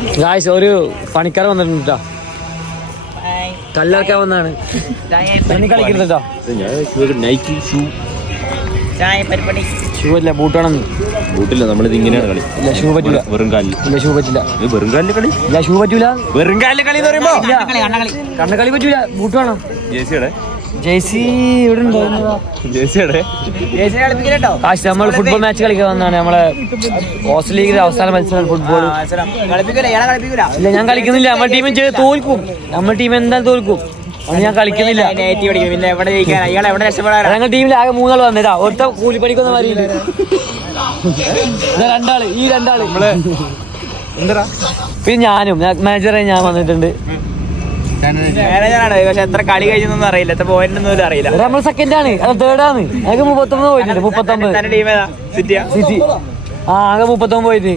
Guys ഒരു പണിക്കാരൻ വന്നിട്ടുണ്ട് കേട്ടോ. കല്ലറക്കാൻ വന്നാണ്. കളിക്കരുത് കേട്ടോ. ഷൂ അല്ല, ബൂട്ട് വേണം. ബൂട്ടില്ല, നമ്മളിത് ഇങ്ങനെയാണ് കളി. ഇല്ല, ഷൂ പറ്റൂല. വെറും കാലിൽ. ഇല്ല, ഷൂ പറ്റില്ല. വെറും കാലിൽ കളി. ഇല്ല, ഷൂ പറ്റൂല. വെറും കാലിൽ കളി എന്ന് പറയുമ്പോ കണ്ണക്കളി പറ്റൂല, ബൂട്ട് വേണം. ജേഴ്സി ഇവിടെ ഉണ്ടോ? നമ്മൾ ഫുട്ബോൾ മാച്ച് കളിക്കാൻ വന്നാണ്. നമ്മളെ ഓസ്ട്രേലിയ ലീഗിലെ അവസാന മത്സരം ഫുട്ബോൾ. ഇല്ല, ഞാൻ കളിക്കുന്നില്ല. നമ്മുടെ ടീം തോൽക്കും. നമ്മുടെ ടീം എന്തായാലും തോൽക്കും. ഞാൻ കളിക്കുന്നില്ല. ഞങ്ങൾ ടീമിൽ ആകെ 3 ആൾ വന്നേതാ. ഒറ്റ കൂലിപ്പണിക്കൊന്നും അറിയില്ല. രണ്ടാള്, ഈ രണ്ടാള് എന്താ. പിന്നെ ഞാനും മാനേജറെ ഞാൻ വന്നിട്ടുണ്ട്. മാനേജറാണ്, പക്ഷെ എത്ര കളി കഴിഞ്ഞൊന്നും അറിയില്ല, എത്ര പോയിന്റ് ഒന്നും അറിയില്ല. നമ്മൾ സെക്കൻഡ് ആണ്, അത് തേർഡ് ആണ്. ഞങ്ങൾക്ക് 39 പോയിട്ടുണ്ട്. 39. ടീം ഏതാ? സിറ്റി. ആ, ആകെ 39 പോയിട്ട്.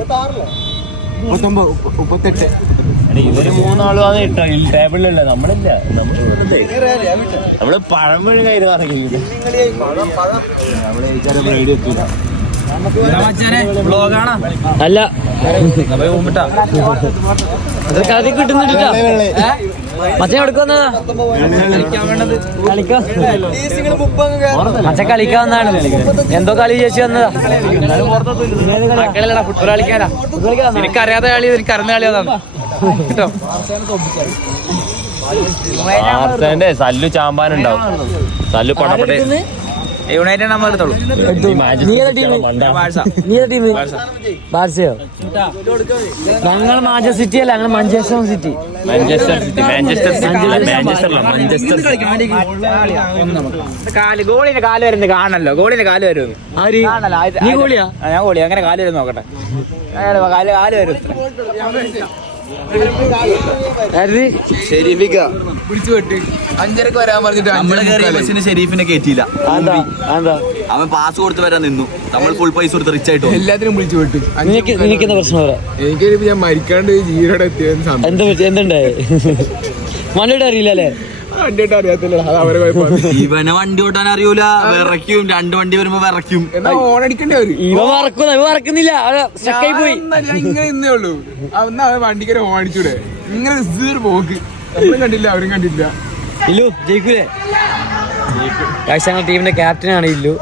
38. ഇവര് 3 ആളുമാണ് കേട്ടോ ഈ ടേബിളിലുള്ള. നമ്മളില്ല, നമ്മള് പഴമ്പഴ കയ്യിൽ പറഞ്ഞില്ല. അല്ല, കഥ കിട്ടുന്നുണ്ട്. മച്ച എവിടെ വന്നതാ? മച്ച കളിക്കാൻ വന്നാണ്. എന്തോ കളി ചേച്ചി വന്നതാ. ഫുട്ബോൾ കളിക്കാനാ. എനിക്കറിയാത്ത കളി, എനിക്ക് അറിഞ്ഞ കളി അതാണ് കേട്ടോ. ആർസന്റെ സല്ലു ചാമ്പാനുണ്ടാവും. സല്ലു പടപടേ യുണൈറ്റഡ് നമ്മൾ എടുത്തോളൂ. ഞങ്ങൾ മാഞ്ചസ്റ്റർ സിറ്റി അല്ല, ഞങ്ങൾ മാഞ്ചസ്റ്റർ സിറ്റി. ഗോളിന്റെ കാല് വരുന്നത് കാണല്ലോ. ഗോളിന്റെ കാല് വരും. നീ ഗോളിയാ? ഞാൻ ഗോളി. അങ്ങനെ കാല് വരും നോക്കട്ടെ. കാല് വരും. വരാൻ പറഞ്ഞിട്ട് ഷെരീഫിനെ കയറ്റിയില്ല. അവൻ പാസ് കൊടുത്ത് വരാൻ നിന്നു. നമ്മൾ ഫുൾ പൈസ കൊടുത്ത് റിച്ച് ആയിട്ട് എല്ലാത്തിനും വിളിച്ചു വിട്ടു. നിനക്കെന്താ പ്രശ്നം? എനിക്ക് ഞാൻ മരിക്കാണ്ട് ജീവനോടെ എത്തിയത് എന്തുണ്ടായി? മണ്ണിട്ട് അറിയില്ലല്ലേ? വണ്ടിയിട്ട് അറിയാത്തില്ല. ഇവനെ വണ്ടി ഓട്ടാൻ അറിയൂല. വിറയ്ക്കും. 2 വണ്ടി വരുമ്പോ വിറയ്ക്കും. ഓണടിക്കേണ്ടി വരും. ഇവ മറക്കുന്നില്ല. പോയി ഇങ്ങനെ ഇന്നേ ഉള്ളൂ. അവൻ വണ്ടിക്കാരെ ഓടിച്ചൂടെ? ഇങ്ങനെ പോക്ക് അവരും കണ്ടില്ല, അവരും കണ്ടില്ല. ഇല്ലു ജയിക്കൂലേ? ഞങ്ങളുടെ ടീമിന്റെ ക്യാപ്റ്റനാണ് ഇല്ലു.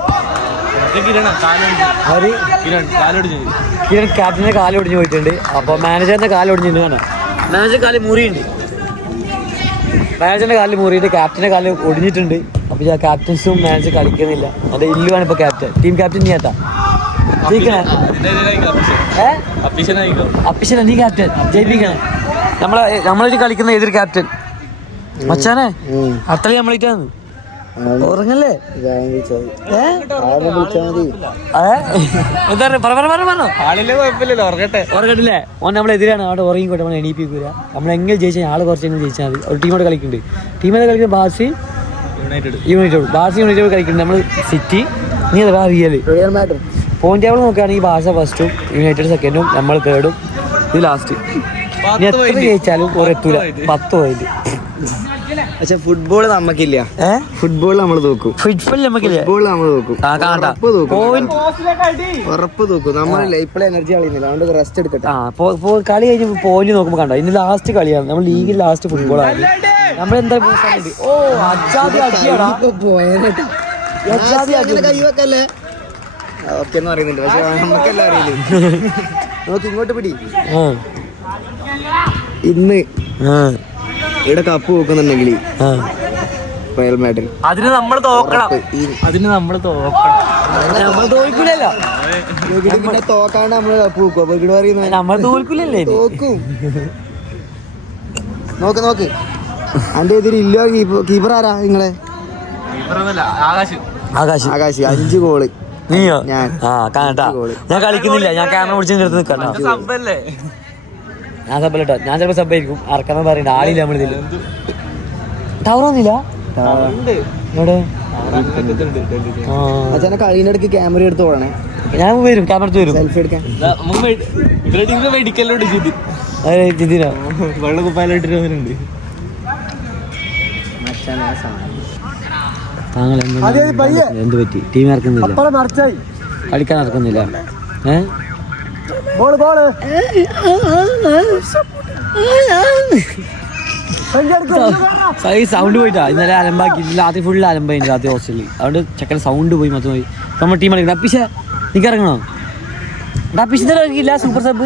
കിരൺ ക്യാപ്റ്റന്റെ കാലൊടിഞ്ഞു പോയിട്ടുണ്ട്. അപ്പൊ മാനേജറിന്റെ കാലൊടിഞ്ഞിട്ടുണ്ട്. കാണാം, മാനേജർ കാല് മുറിയുണ്ട്. മാനേജറിന്റെ കാലിൽ മുറിയിട്ട് ക്യാപ്റ്റന്റെ കാല് ഒടിഞ്ഞിട്ടുണ്ട്. അപ്പൊ ഞാൻ ക്യാപ്റ്റൻസും മാനേജർ കളിക്കുന്നില്ല. അത് ഇല്ലുവാണ് ഇപ്പൊ ക്യാപ്റ്റൻ. ടീം ക്യാപ്റ്റൻ നീ ഏട്ടാ ജയിക്കണേ. അപ്പിഷന നീ ക്യാപ്റ്റൻ ജയിപ്പിക്കണേ. നമ്മളായിട്ട് കളിക്കുന്ന എതിർ ക്യാപ്റ്റൻ മച്ചാനെ. അത്രയും നമ്മളിട്ടാന്ന് ഉറങ്ങല്ലേ? ഉറങ്ങട്ടില്ലേ? ഓൻ നമ്മളെതിരാണ്. അവിടെ ഉറങ്ങിക്കോട്ടെ, നമ്മൾ എണീപ്പിക്കൂല. നമ്മളെങ്ങനെ ജയിച്ചാൽ ആള് കുറച്ചെങ്കിലും ജയിച്ചാൽ മതി. ഒരു ടീമോട് കളിക്കുന്നുണ്ട്. ടീമേത് കളിക്കുന്നത് ബാസി യുണൈറ്റഡ്. ബാസി യുണൈറ്റഡ് കളിക്കുന്നുണ്ട്. നമ്മൾ സിറ്റി. നീ അതാ റിയൽ പോയിന്റ് ടേബിൾ നോക്കുകയാണെങ്കിൽ ബാസ ഫസ്റ്റും യുണൈറ്റഡ് സെക്കൻഡും, നമ്മൾ തേർഡും, ഇത് ലാസ്റ്റ്. ഇനി എത്ര ജയിച്ചാലും ഒരെത്തൂല. 10 പോയിന്റ്. പക്ഷെ ഫുട്ബോൾ നമുക്കില്ല. ഫുട്ബോൾ നമ്മൾ തോക്കും. ഫുട്ബോൾ നമുക്കില്ല. ഫുട്ബോൾ നമ്മൾ തോക്കും. ഉറപ്പ് തോക്കും. നമ്മളല്ലേ ഇപ്പോഴും എനർജി കളയുന്നില്ല. അതുകൊണ്ട് റെസ്റ്റ് എടുക്കട്ടെ. കളി കഴിഞ്ഞ് പോയിന്റ് നോക്കുമ്പോ കണ്ടോ, ഇന്ന് ലാസ്റ്റ് കളിയാണ്. നമ്മൾ ലീഗിൽ ലാസ്റ്റ് ഫുട്ബോൾ ആണ്. നമ്മളെന്താ കൈവക്കല്ലേ ഓക്കെ എന്ന് പറയുന്നുണ്ട്. പക്ഷെ നമുക്കെല്ലാം അറിയില്ല. നോക്കി ഇങ്ങോട്ട് പിടി. ഇന്ന് ഇവിടെ കപ്പ് വെക്കുന്നുണ്ടെങ്കിൽ റയൽ മാഡ്രിഡ്. അതിന് നമ്മൾ തോക്കണം. നമ്മൾ തോൽക്കൂലല്ലോ. പിന്നെ തോക്കാണ്ട് നമ്മള് കപ്പ് വെക്കും. അപ്പൊ ഇവിടെ പറയുന്നത് നമ്മൾ തോൽക്കൂലല്ലേ? തോക്കും. നോക്ക് അന്റെ എതിര് ഇല്ലോ. കീപ്പർ ആരാ നിങ്ങളെ? ആകാശ് 5 ഗോള്. നീയോ? ഞാൻ കാണട്ടാ. ഞാൻ കളിക്കുന്നില്ല. ഞാൻ ക്യാമറ പിടിച്ച് നിൽക്കണം. ഞാൻ സബ്ബല്ലോ. ഞാൻ ചിലപ്പോ സബ്ബായിരിക്കും. അറക്കണം പറയണ്ട. ആളില്ല നമ്മളിതില്. ടവറൊന്നുമില്ല ഇവിടെ. അച്ഛനെ കളിയിടക്ക് ക്യാമറ എടുത്ത് പോകണേ. ഞാൻ വരും, ക്യാമറ എടുത്ത് വരും. സെൽഫി എടുക്കാൻ. ജിതിനോ വെള്ളക്കുപ്പായിലിട്ട് വന്നിട്ടുണ്ട്. താങ്കൾ എന്ത് പറ്റി? ടീം ഇറക്കുന്നില്ല, കളിക്കാൻ ഇറക്കുന്നില്ല. സൗണ്ട് പോയിട്ടാ ഇന്നലെ അലമ്പാക്കി രാത്രി ഫുള്ള് അലമ്പായി രാത്രി ഹോസ്റ്റലിൽ അതുകൊണ്ട് ചെക്കൻ സൗണ്ട് പോയി മൊത്തം പോയി നമ്മുടെ ടീം കളിക്കണം അപ്പിശ നിനക്ക് ഇറങ്ങണോ അപ്പിശ ഇറങ്ങിയില്ല സൂപ്പർ സബ്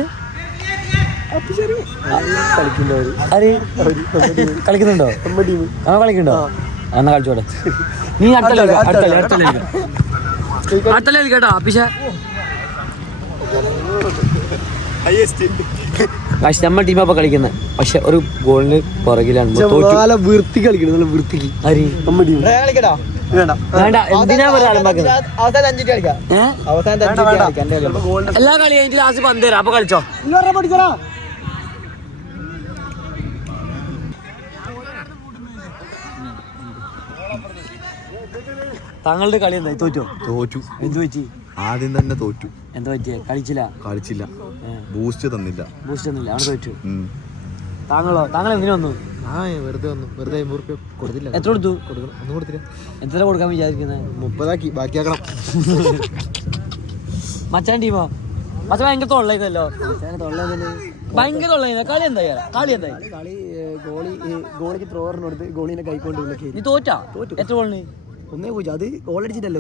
കളിക്കുന്നുണ്ടോ ആ കളിക്കുന്നുണ്ടോ എന്നാ കളിച്ചോടെ നീ അടുത്തല്ലേ കേട്ടോ അപ്പിശ പക്ഷെ നമ്മുടെ ടീം അപ്പൊ കളിക്കുന്നത് പക്ഷെ ഒരു ഗോളിന് പുറകിലാണ് വൃത്തി കളിക്കണം നല്ല വൃത്തിക്ക് വേണ്ട എന്തിനാ എല്ലാ കളി കഴിഞ്ഞിട്ട് ലാസ്റ്റ് പന്ത് തരാം അപ്പൊ കളിച്ചോ താങ്കളുടെ കളി എന്തായി തോറ്റു എന്ത് പറ്റി ആദ്യം തന്നെ തോറ്റു എന്താ പറ്റിയ കളിച്ചില്ല ബൂസ്റ്റ് തന്നില്ല അവിടെ തോറ്റു താങ്കൾ എന്തിനു വന്നു വെറുതെ 50 രൂപ കൊടുത്തില്ല എത്ര കൊടുത്തു ഒന്നും കൊടുത്തില്ല എത്ര കൊടുക്കാൻ വിചാരിക്കുന്നത് 30 ആക്കി ബാക്കിയാക്കണം മച്ചാൻ ടീമോ മച്ചാൻ ഭയങ്കര തൊള്ളേക്കല്ലോ ഭയങ്കര തൊള്ളേക്കുന്ന കളി എന്തായി കളി ഗോളിക്ക് ത്രോറിന് കൊടുത്ത് ഗോളിനെ കൈക്കൊണ്ട് നീ തോറ്റാ എത്ര ഗോളിന് ഒന്നേ പോയി അത് ഗോൾ അടിച്ചിട്ടല്ലോ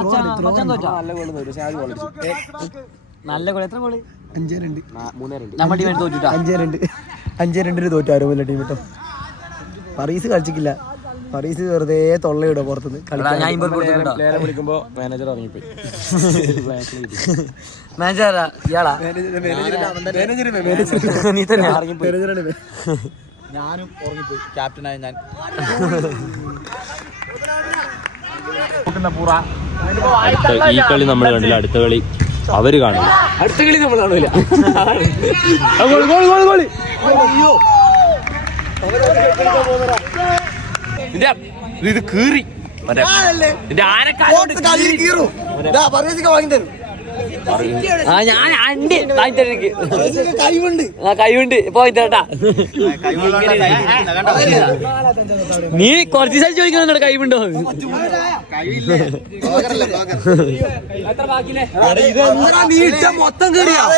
നല്ല ഗോൾ എത്ര ഗോള് 5-2 നമ്മുടെ ടീം തോറ്റിട്ടാ 5-2 തോറ്റു ആരോമല്ല ടീം കേട്ടോ പറീസ് കളിച്ചിട്ടില്ല പറീസ് വെറുതെ തൊള്ളയിടോ പുറത്തുനിന്ന് ഞാൻ വിളിക്കുമ്പോ മാനേജർ ഇറങ്ങിപ്പോയി മാനേജറാ ഇയാളാ നീ തന്നെ ഞാനും ഉറങ്ങിപ്പോയി ക്യാപ്റ്റനായ ഞാൻ ഈ കളി നമ്മൾ കണ്ടില്ല അടുത്ത കളി അവര് കാണും അടുത്ത കളി നമ്മൾ കാണില്ല ഇത് കീറി കൈവുണ്ട് പോയിട്ടാ നീ കുറച്ച് ദിവസം ചോദിക്കുന്നുണ്ട് കൈവുണ്ടോ മൊത്തം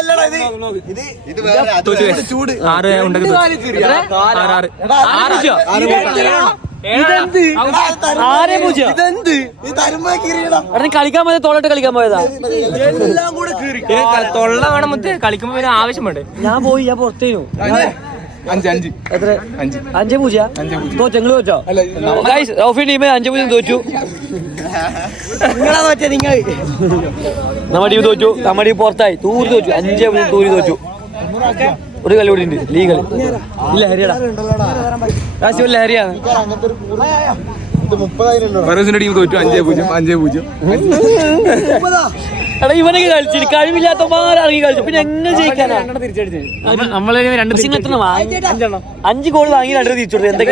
കളിക്കാൻ പോയത് തോളട്ട് കളിക്കാൻ പോയതാ തൊള്ള വേണം കളിക്കുമ്പോ ആവശ്യം വേണ്ടേ ഞാൻ പോയി ഞാൻ പുറത്തേനു 5 എത്ര 5-0 തോറ്റോ നിങ്ങള് തോറ്റോ റൗഫി ടീം 5-0 തോറ്റു നമ്മുടെ ടീം തോറ്റു നമ്മുടെ ടീം പുറത്തായി തൂരി തോറ്റു 5-0 തൂരി തോറ്റു ഒരു കളി കൂടി ഉണ്ട് ലീഗ് കളി ഇല്ല ഹരിയടാ രാശി ഹരിയാണ് ടീം തോറ്റു 5-0 എടാ ഇവനൊക്കെ കളിച്ചിട്ട് കഴിവില്ലാത്തമാരെ ഇറങ്ങി കളിച്ചു പിന്നെ എങ്ങനെ ജയിക്കാനാ നമ്മള് 5 ഗോൾ വാങ്ങി 2 തിരിച്ചു എന്തൊക്കെ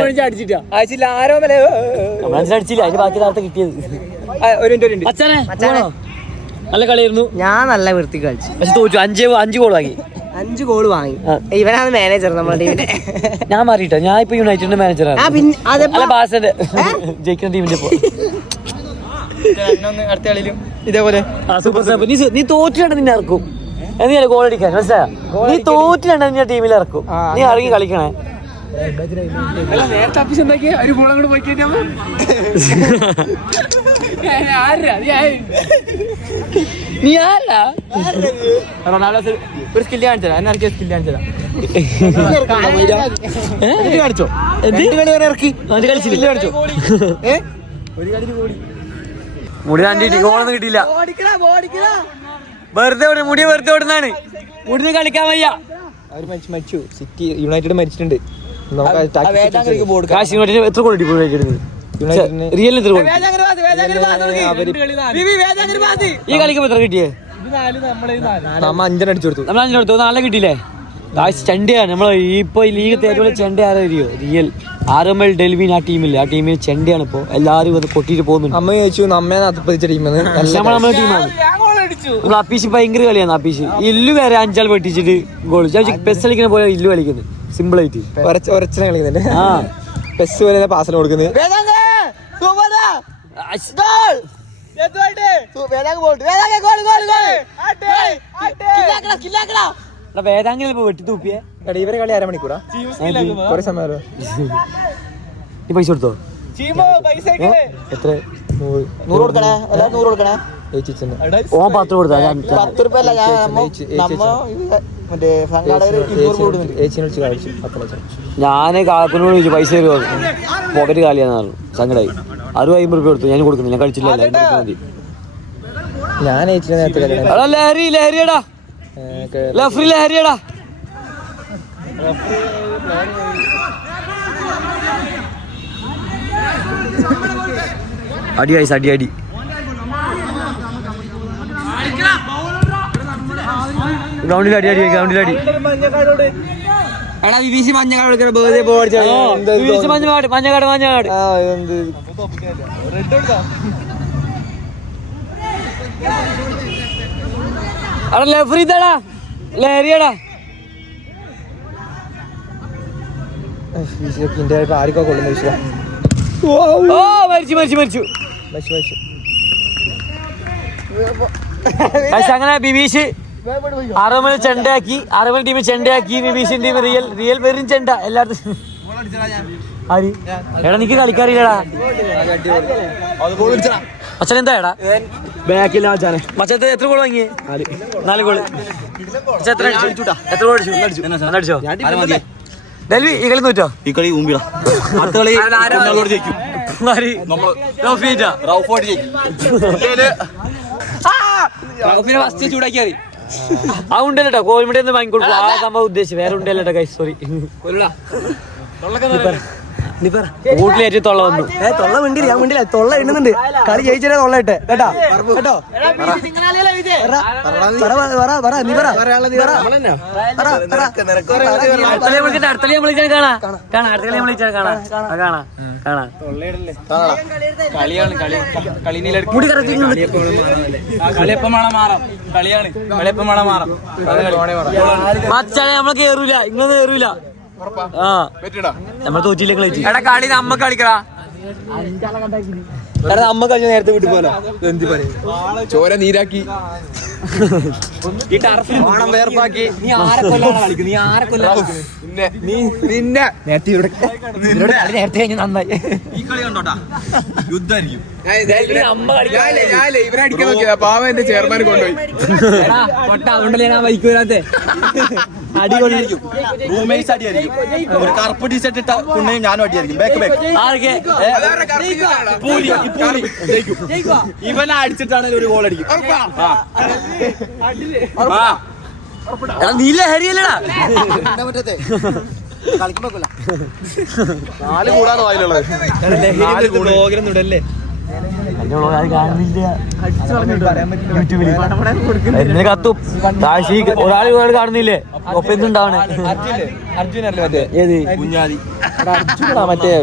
അടിച്ചില്ല അതിന് ബാക്കി നേരത്തെ കിട്ടിയത് അച്ഛനെ നല്ല കളിയായിരുന്നു ഞാൻ നല്ല വൃത്തി കളിച്ചു പക്ഷെ തോറ്റു 5 ഗോൾ വാങ്ങി 5 ഗോൾ വാങ്ങി ഇവനാണ് മാനേജർ നമ്മുടെ ടീമിന്റെ ഞാൻ മാറിയിട്ടോ ഞാൻ ഇപ്പൊ യുണൈറ്റഡിന്റെ മാനേജറാണ് ബാസന്റെ ജയിക്കുന്ന ടീമിന്റെ ഇപ്പൊ അടുത്ത കളിയിലും ഇതേപോലെ സൂപ്പർ സബ് നീ തോറ്റിട്ടുണ്ട് നിന്നെ ഇറക്കും നീ ഗോൾ അടിക്കാൻ മനസ്സിലായോ നീ തോറ്റിട്ടുണ്ട് നിന്റെ ടീമിൽ ഇറക്കും നീ ഇറങ്ങി കളിക്കണേ നേരത്തെ അപ്പിച്ച് എന്താക്കിയ ഒരു ഗോൾ അങ്ങോട്ട് പോയി കഴിഞ്ഞാൽ നീ ആരാ ഒരു സ്കില്ല് കാണിച്ചതാ എന്നെ ഇറക്കിയ സ്കില്ല് കാണിച്ചതാ കാണിച്ചോ ഇറക്കി കളിച്ചില്ല കാണിച്ചോ ഒരു കളി കൂടി മുടി കണ്ടിട്ട് ഗോളൊന്നും കിട്ടിയില്ല വെറുതെ മുടി വെറുതെ ഓടുന്നാണ് മുടിന് കളിക്കാൻ വയ്യ അവര് മരിച്ചു സിറ്റി യുണൈറ്റഡ് മരിച്ചിട്ടുണ്ട് കാശ് യുണൈറ്റഡ് എത്ര ഗോൾ റിയൽ എത്ര ഗോൾ ഈ കളിക്കുമ്പോ എത്ര കിട്ടിയേ നമ്മ 5 അടിച്ചു കൊടുത്തു നമ്മൾ 5 കൊടുത്തു 4 കിട്ടിയില്ലേ ചെണ്ടയാണ് നമ്മളെ ഇപ്പൊ ഈ ലീഗ് ഏറ്റവും ചെണ്ട ആരോ റിയൽ ആർഎംഎൽ ഡെൽവിൻ ആ ടീമില്ല ആ ടീമിൽ ചെണ്ടയാണ് ഇപ്പൊ എല്ലാരും അത് പൊട്ടിട്ട് പോകുന്നുണ്ട് അമ്മ ചോദിച്ചു നമ്മെ അതിപ്പതിച്ച ടീമാണ് നമ്മളെ ടീമാണ് നമ്മൾ അപ്പീഷ് ഭയങ്കര കളിയാണ് അപ്പീഷ് ഇല്ലു വരെ 5 ആൾ പൊട്ടിച്ചിട്ട് ഗോൾ പെസ് കളിക്കുന്ന പോലെ ഇല്ലു കളിക്കുന്നത് സിമ്പിൾ ആയിട്ട് ഒരച്ചനെ കളിക്കുന്നുണ്ട് ആ പെസ് പോലെ പാസിന് കൊടുക്കുന്നത് വേദാങ്കിൽ വെട്ടി തൂപ്പിയേ. ഇവരെ കളി അരമണിക്കൂറാ കുറെ സമയം. നീ പൈസ കൊടുത്തോ? എത്ര? 100 കൊടുക്കണേ, 100 കൊടുക്കണേ. ഓൻ 10 കൊടുത്താ? 10 രൂപ അല്ല, മറ്റേ സംഘാടകർ 200 കൊടുക്കുന്നുണ്ട്. ഞാൻ കാക്കനോട് ചോദിച്ചു പൈസ തരുമോ, പോക്കറ്റ് കാലിയാന്ന് പറഞ്ഞു. സങ്കടമായി. 60-50 രൂപ കൊടുത്തു. ഞാൻ കൊടുക്കുന്നു, ഞാൻ കഴിച്ചില്ല. ഞാൻ ലഹരിയടാ, ലഫ്രി ലഹരിയടാ. അടി ഐസ്, അടി അടി. ഗ്രൗണ്ടിൽ അടി അടി, ഗ്രൗണ്ടിൽ അടി. മഞ്ഞക്കാട് മഞ്ഞക്കാട് മഞ്ഞക്കാട്. അവിടെ ലഫ്രി ഇതാടാ, ലഹരിയടാ. ആർക്കോ കൊള്ളുന്ന വിഷയം. ഓ മരിച്ചു മരിച്ചു മരിച്ചു. അങ്ങനെ ബിബീഷ് 60 ചെണ്ടയാക്കി, 60 ടീം ചെണ്ടയാക്കി. ബിബീഷിന്റെ ടീം റിയൽ വെറും ചെണ്ട എല്ലായിടത്തും. ആര് എടാ നിക്ക് കളിക്കാറില്ലടാ. മച്ചാൻ എന്താ എടാ ബാക്കിൽ മച്ചത്തെ എത്ര ഗോൾ വാങ്ങിയേ? 4 ഗോള്. എത്ര ഗോൾ അടിച്ചോ? ഡൽവി ഈ കളി തോറ്റോ? ഈ കളി ഊമ്പിടാ. അടുത്ത കളി ജയിക്കും. ചൂടാക്കിയാ ആ ഉണ്ടല്ലോ കോഴിമുട്ട ഒന്ന് വാങ്ങിക്കൊടുക്കും. ആ സംഭവം ഉദ്ദേശിച്ചു, വേറെ ഉണ്ടല്ലോ കൈ. സോറി. വീട്ടിലേറ്റ് തൊള്ള വന്നു. തൊള്ള മിണ്ടില്ല, ഞാൻ മിണ്ടില്ല. തൊള്ള എണ്ണുന്നുണ്ട്. കളി ജയിച്ചാലേ തൊള്ള ഇട്ടെ കേട്ടോ കേട്ടോ. അടുത്തളി വിളിച്ചാൽ കാണാം, കാണാം. അടുത്തളി വിളിച്ചാൽ കാണാം, കാണാം, കാണാം. കളിയാണ് മച്ചാനെ നമ്മള് കേറൂല, ഇങ്ങനെ കേറൂല. ആ നമ്മൾ തോറ്റില്ലേ കളിച്ചു. എടാ കളി നമ്മ കളിക്കടാ. അമ്മ കഴിഞ്ഞ നേരത്തെ വീട്ടിൽ പോലെ എന്ത് പറയും, ചോര നീരാക്കി ഓണം വേർപ്പാക്കി. നീ ആരെ കൊല്ലാണ് കളിക്കും? നീ ആരെ കൊല്ലാണ്? നിന്നെ നേരത്തെ കഴിഞ്ഞ് നന്നായി. ഈ കളി കണ്ടോട്ടാ, യുദ്ധായിരിക്കും. ഇവരെ അടിക്കാൻ നോക്കിയതാ, പാവം എന്റെ ചെയർമാൻ കൊണ്ടുപോയി. അതുകൊണ്ടല്ലേ ഞാൻ ബൈക്ക് വരാത്തെ. അടിപൊളിയായിരിക്കും, റൂംമേറ്റ്സ് അടിയായിരിക്കും. ഒരു കറുപ്പ് ടീഷർട്ട് ഇട്ട പുണ്യം ഞാനും അടിയായിരിക്കും. ആരൊക്കെ ഇവനെ അടിച്ചിട്ടാണെങ്കിൽ ഒരു ഗോൾ അടിക്കും. നീ ലഹരിയല്ലടാ. നാല് കൂടാതെ വായിലുള്ളത്. കത്തും ഒരാൾ കാണുന്നില്ലേ? ഒപ്പം എന്തുണ്ടാവണേ? ഏത് കുഞ്ഞാലി മറ്റേ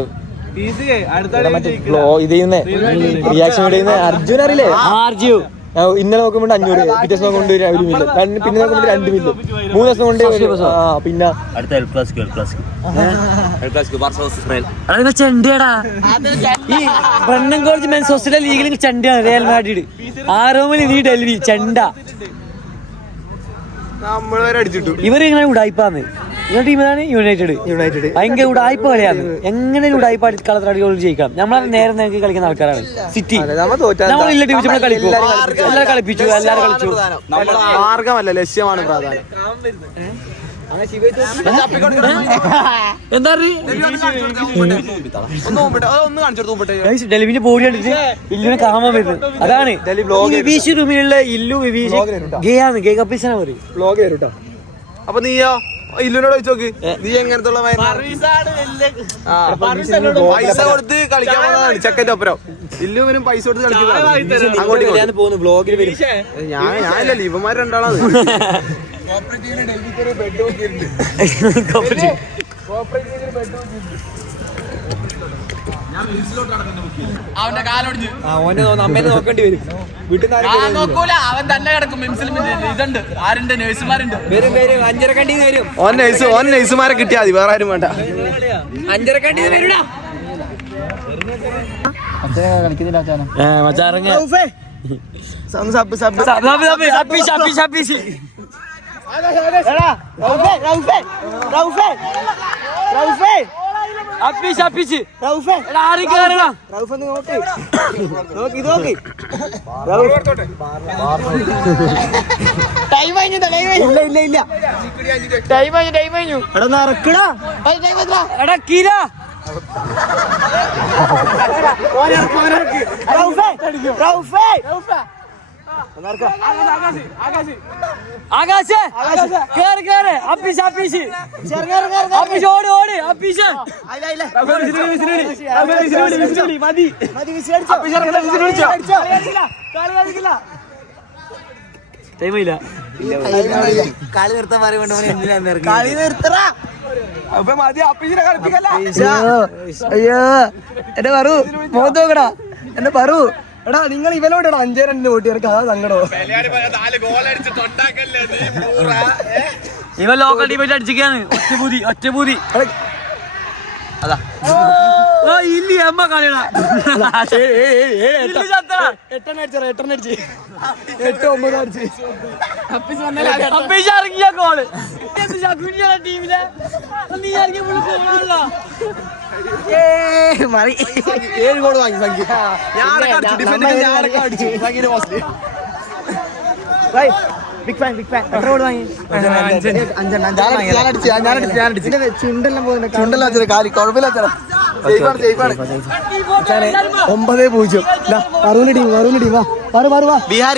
ഇത് ചെയ്യുന്നേ റിയാക്ഷൻ വീഡിയോ അർജുൻ അറിയില്ലേ? ആർജു ഇന്നലെ നോക്കുമ്പോൾ 500, പിറ്റേ ദിവസം കൊണ്ട് 1 മില്യൺ, പിന്നെ നോക്കുമ്പോൾ 2 മില്യൺ, 3 ദിവസം കൊണ്ട് പിന്നെ ചെണ്ടയാടാ. ഈ ബ്രണ്ടൻ കോളേജ് മെൻസ് ഹോസ്റ്റലിലെ ലീഗിൽ ചെണ്ടയാണ് റിയൽ മാഡ്രിഡ്. 6 നീ ഡൽഹി ചെണ്ട. ഇവര് ഇങ്ങനെ ഉടായിപ്പാന്ന്. ഇവരുടെ ടീം ഏതാണ്? യുണൈറ്റഡ്. ഭയങ്കര ഉടായ്പ കളിയാണ്. എങ്ങനെ ഉടായ്പ കളത്തിലടികൾ ജയിക്കാം. നമ്മളത് നേരെ നേരെ കളിക്കുന്ന ആൾക്കാരാണ്. സിറ്റി നമ്മളില്ല ടീം കളിക്കും, എല്ലാവരും കളിപ്പിച്ചു, എല്ലാവരും കളിച്ചു. മാർഗമല്ല, ലക്ഷ്യമാണ് പ്രാധാന്യം. എന്താ ഡൽഹിന്റെ ബോഡി കണ്ടിട്ട് ഇല്ലുവിനെ കാണാൻ വരുന്നത്. അതാണ് വിവീഷ് റൂമിലുള്ള ഇല്ലു വിവീഷ് ഗേയാണ്, ഗേ കപ്പിൾസാണ് പറയും. വ്ലോഗ് വരും കേട്ടോ. അപ്പൊ നീയോ ഇല്ലുനോട് ചോദിച്ചോക്ക്, നീ എങ്ങനത്തെ പൈസ കൊടുത്ത് കളിക്കാൻ പോകുന്നതാണ് ചെക്കന്റെ ഒപ്പരം. ഇല്ലുവിനും പൈസ കൊടുത്ത് കളിക്കുന്നതാണ്. അങ്ങോട്ട് പോകുന്നു വ്ലോഗിൽ വരും. ഞാനില്ല, ഇവന്മാർ രണ്ടാളാണ്. അവന്റെ കാലൊടിഞ്ഞ് അമ്മേനെ നോക്കേണ്ടി വരും. വീട്ടിൽ നോക്കൂല, അവൻ തന്നെ കിടക്കും. ഇതുണ്ട്, ആരുണ്ട്? നഴ്സുമാരുണ്ട്. വരും 5:30 വരും. ഓൻ നഴ്സുമാരെ കിട്ടിയാൽ മതി, വേറെ ആരും വേണ്ട. 5:30 വരൂടാ. അപ്പിച്ച് ആരും കേറണ ആകാശ് കേറ് കേറ് അപ്പീസ് ഓട് ഓട് അപ്പീസ് ടൈമില്ല കളി നിർത്താൻ പറയുമ്പോ അയ്യോ എന്നെ പറു മുഖത്ത് നോക്കടാ എന്നെ പറു എടാ നിങ്ങൾ ഇവനോട് 5-2 വോട്ട് ചേർക്ക് അതാ സങ്കടോ ഇവൻ ലോക്കൽ ടീമായിട്ട് അടിച്ചിരിക്കാണ് ഒറ്റപൂതി അതാ ഇല്ല അമ്മ കളിയടാ 8-9 അടിച്ച് ഇറങ്ങിയ ഗോള് ടീമിലെ നീ ഇറങ്ങിയ ഗോളാണല്ലോ 7 ഗോൾ വാങ്ങി സംഖ്യ ബിഗ് ഫാൻ എത്ര ഗോൾ വാങ്ങി? ചുണ്ടെല്ലാം പോകുന്നുണ്ട് കാലി കുഴപ്പമില്ല 9-0 മറുവിന്റെ ടീം വാ ബിഹാരി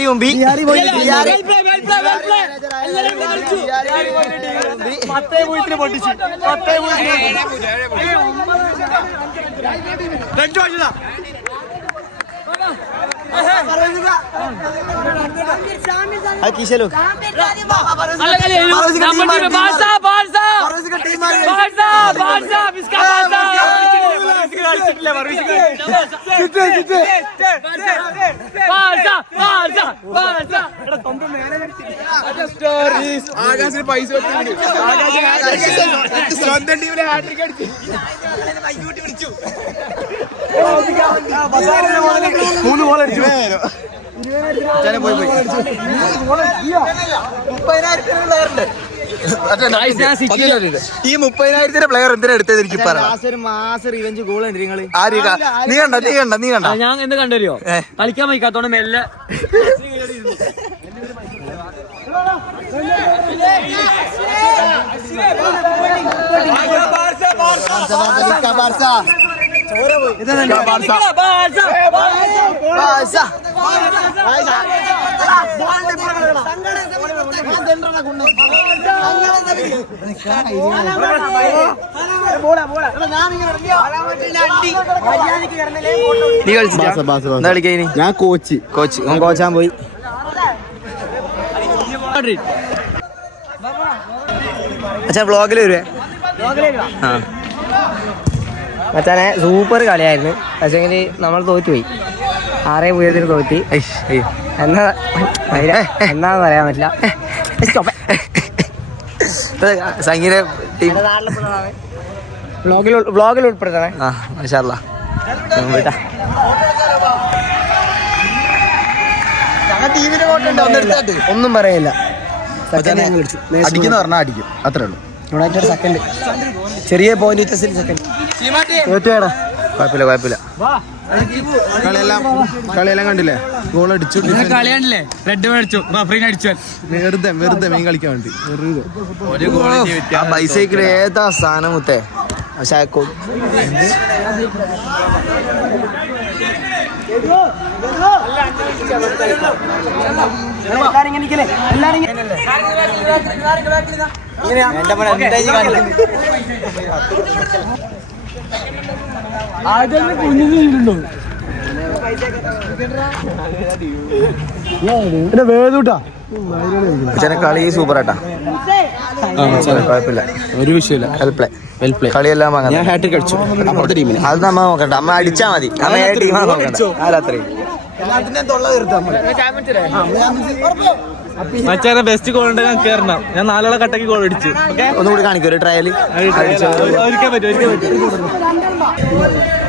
പൊട്ടിച്ചു കിശലു ആകാശിന് പൈസ സ്വന്തം ടീമിലെ ഹാട്രിക് അടിച്ചു 3 ഗോൾ അടിച്ചു ഈ 30,000 പ്ലെയർ എന്തിനാ എടുത്തത് എനിക്ക് മാസം റിവെഞ്ച് ഗോൾ ഉണ്ട് നിങ്ങൾ നീ കണ്ട ഞാൻ എന്ത് കണ്ടുവരുമോ കളിക്കാൻ വയ്ക്കാത്തോണ്ട് മെല്ലെ ഞാൻ കോച്ചാൻ പോയി അച്ഛാ വ്ളോഗിൽ വരുവേ മച്ചാനെ സൂപ്പർ കളിയായിരുന്നു പക്ഷേങ്കിൽ നമ്മൾ തോറ്റുപോയി 6-0 തോറ്റി എന്നാന്ന് പറയാൻ പറ്റില്ല സംഗീത ടീം വ്ളോഗിൽ ഉൾപ്പെടുത്തണേ മാഷാ അല്ലാ ഒന്നും പറയില്ല അടിക്കുന്ന പറഞ്ഞാൽ അടിക്കും അത്രേ ഉള്ളൂ യുണൈറ്റഡ് സെക്കൻഡ് ചെറിയ പോയിന്റ് വ്യത്യാസത്തിൽ സെക്കൻഡ് കുഴപ്പമില്ല കളിയെല്ലാം കണ്ടില്ലേ ഗോൾ അടിച്ചു കളിയാണല്ലേ റെഡ് അടിച്ചു അടിച്ചു വെറുതെ മെയിൻ കളിക്കാൻ വേണ്ടി ബൈസൈക്കിൾ ഏതാ സ്ഥാനം മുത്തേ പക്ഷെ വേദൂട്ടാ കളി സൂപ്പറാട്ടാ കുഴപ്പമില്ല ഒരു വിഷയമില്ല വെൽ പ്ലേ കളിയെല്ലാം ഞാൻ ഹാട്രിക് അടിച്ചു അപ്പുറത്തെ ടീമിന് അത് നമ്മ നോക്കണ്ട അമ്മ അടിച്ചാ മതി അമ്മ ഏത് ടീമാണ് നോക്കണ്ട ആ രാത്രി മച്ചാനെ ബെസ്റ്റ് ഗോൾ ഉണ്ട് ഞാൻ കേറണം ഞാൻ 4 കട്ടക്ക് ഗോൾ അടിച്ചു ഒന്നുകൂടി കാണിക്കും ഒരു ട്രയൽ ഒരിക്കൽ പറ്റും